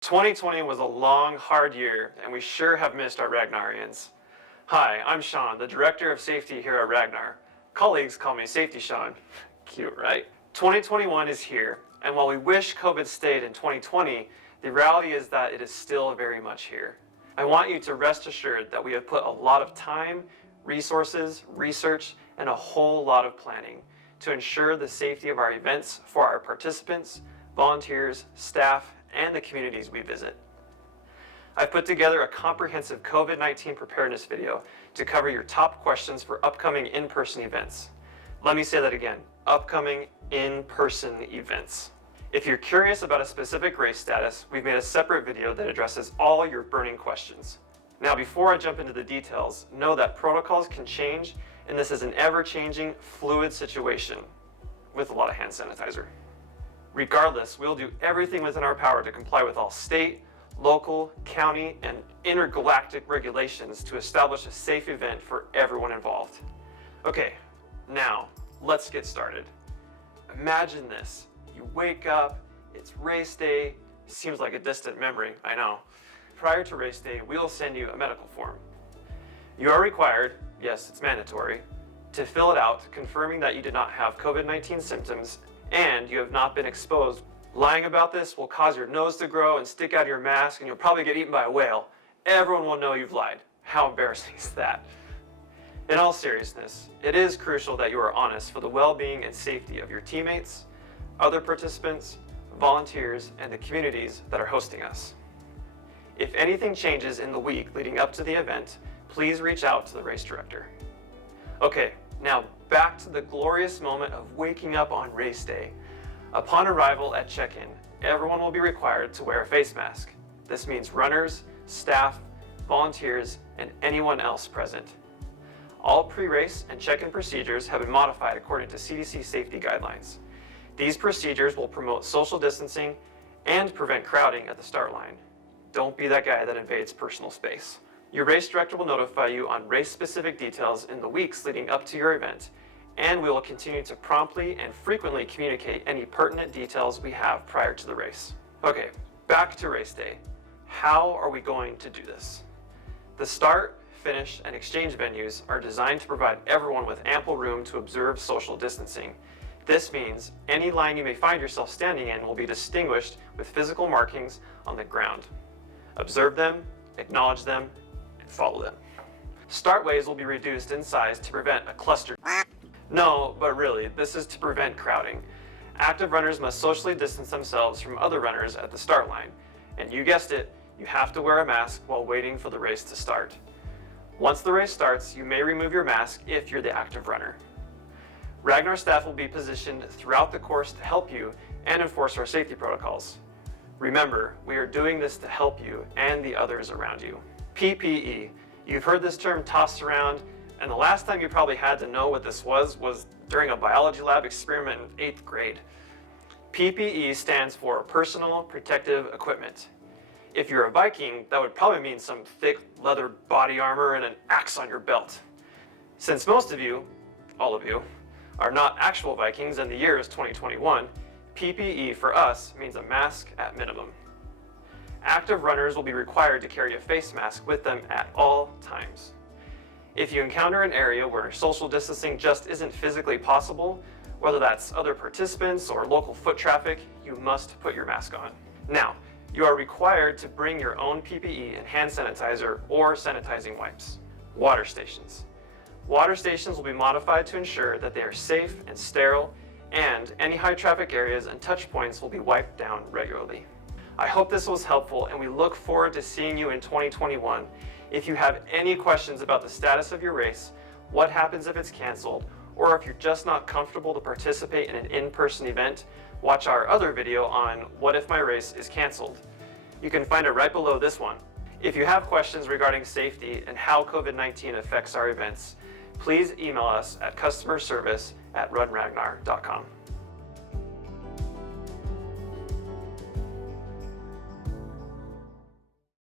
2020 was a long, hard year, and we sure have missed our Ragnarians. Hi, I'm Sean, the Director of Safety here at Ragnar. Colleagues call me Safety Sean. Cute, right? 2021 is here, and while we wish COVID stayed in 2020, the reality is that it is still very much here. I want you to rest assured that we have put a lot of time, resources, research, and a whole lot of planning to ensure the safety of our events for our participants, volunteers, staff, and the communities we visit. I've put together a comprehensive COVID-19 preparedness video to cover your top questions for upcoming in-person events. Let me say that again, upcoming in-person events. If you're curious about a specific race status, we've made a separate video that addresses all your burning questions. Now, before I jump into the details, know that protocols can change, and this is an ever-changing, fluid situation with a lot of hand sanitizer. Regardless, we'll do everything within our power to comply with all state, local, county, and intergalactic regulations to establish a safe event for everyone involved. Okay, now let's get started. Imagine this. You wake up, it's race day, seems like a distant memory, I know. Prior to race day, we'll send you a medical form. You are required, yes, it's mandatory, to fill it out confirming that you did not have COVID-19 symptoms and you have not been exposed. Lying about this will cause your nose to grow and stick out of your mask, and you'll probably get eaten by a whale. Everyone will know you've lied. How embarrassing is that? In all seriousness, it is crucial that you are honest for the well-being and safety of your teammates, other participants, volunteers, and the communities that are hosting us. If anything changes in the week leading up to the event, please reach out to the race director. Okay, now back to the glorious moment of waking up on race day. Upon arrival at check-in, everyone will be required to wear a face mask. This means runners, staff, volunteers, and anyone else present. All pre-race and check-in procedures have been modified according to CDC safety guidelines. These procedures will promote social distancing and prevent crowding at the start line. Don't be that guy that invades personal space. Your race director will notify you on race-specific details in the weeks leading up to your event, and we will continue to promptly and frequently communicate any pertinent details we have prior to the race. Okay, back to race day. How are we going to do this? The start, finish, and exchange venues are designed to provide everyone with ample room to observe social distancing. This means any line you may find yourself standing in will be distinguished with physical markings on the ground. Observe them, acknowledge them, and follow them. Startways will be reduced in size to prevent a cluster. No, but really, this is to prevent crowding. Active runners must socially distance themselves from other runners at the start line. And you guessed it, you have to wear a mask while waiting for the race to start. Once the race starts, you may remove your mask if you're the active runner. Ragnar staff will be positioned throughout the course to help you and enforce our safety protocols. Remember, we are doing this to help you and the others around you. PPE. You've heard this term tossed around, and the last time you probably had to know what this was during a biology lab experiment in 8th grade. PPE stands for Personal Protective Equipment. If you're a Viking, that would probably mean some thick leather body armor and an axe on your belt. Since most of you, all of you, are not actual Vikings and the year is 2021, PPE for us means a mask at minimum. Active runners will be required to carry a face mask with them at all times. If you encounter an area where social distancing just isn't physically possible, whether that's other participants or local foot traffic, you must put your mask on. Now, you are required to bring your own PPE and hand sanitizer or sanitizing wipes. Water stations. Water stations will be modified to ensure that they are safe and sterile, and any high traffic areas and touch points will be wiped down regularly. I hope this was helpful, and we look forward to seeing you in 2021. If you have any questions about the status of your race, what happens if it's canceled, or if you're just not comfortable to participate in an in-person event, watch our other video on What If My Race Is Canceled. You can find it right below this one. If you have questions regarding safety and how COVID-19 affects our events, please email us at customerservice@runragnar.com.